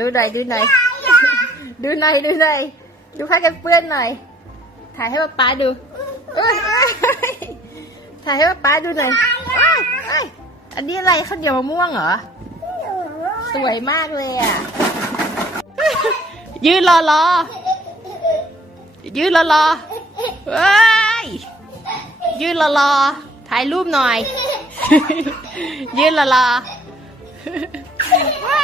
ดูหน่อยดูหน่อยดูหน่อยดูหน่อยดูผ้ากันเปื้อนหน่อย ถ่ายให้ป๊าดูถ่ายให้ป๊าดูหน่อยอันนี้อะไรข้าวเหนียวมะม่วงเหรอ สวยมากเลยอะ ยืนรอรอยืนรอรอเฮ้ยยืนรอรอถ่ายรูปหน่อย ยืนรอรอว้า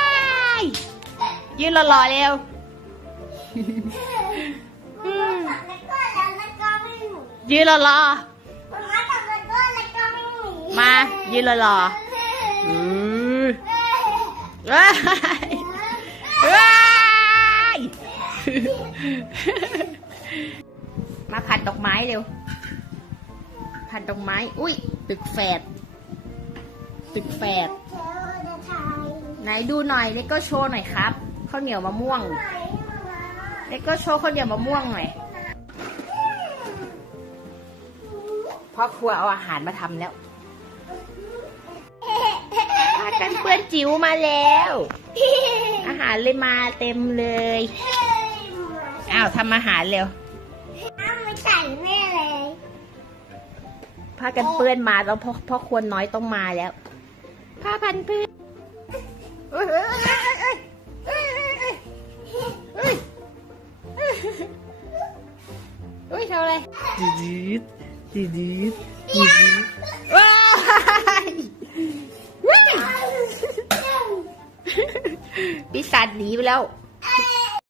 ยยืนรอรอเร็วยืนรอรอมายืนรอรออือว้ายว้ายมาผัดดอกไม้เร็ว ผัดดอกไม้ อุ้ย ตึกแฝด ตึกแฝด ไหนดูหน่อยเลโก้โชว์หน่อยครับ ข้าวเหนียวมะม่วงเลโก้โชว์ข้าวเหนียวมะม่วงหน่อยพ่อครัวเอาอาหารมาทำแล้วพากันเพื่อนจิ๋วมาแล้ว อาหารเลยมาเต็มเลย อ้าวทำอาหารเร็วไม่ใส่แม่เลยผ้ากันเปื้อนมาแล้วพ่อพ่อควรน้อยต้องมาแล้วผ้าพันเปื้อน ทำอะไรดีดดีดดีดดีดว้ายว้ายปีศาจหนีไปแล้ว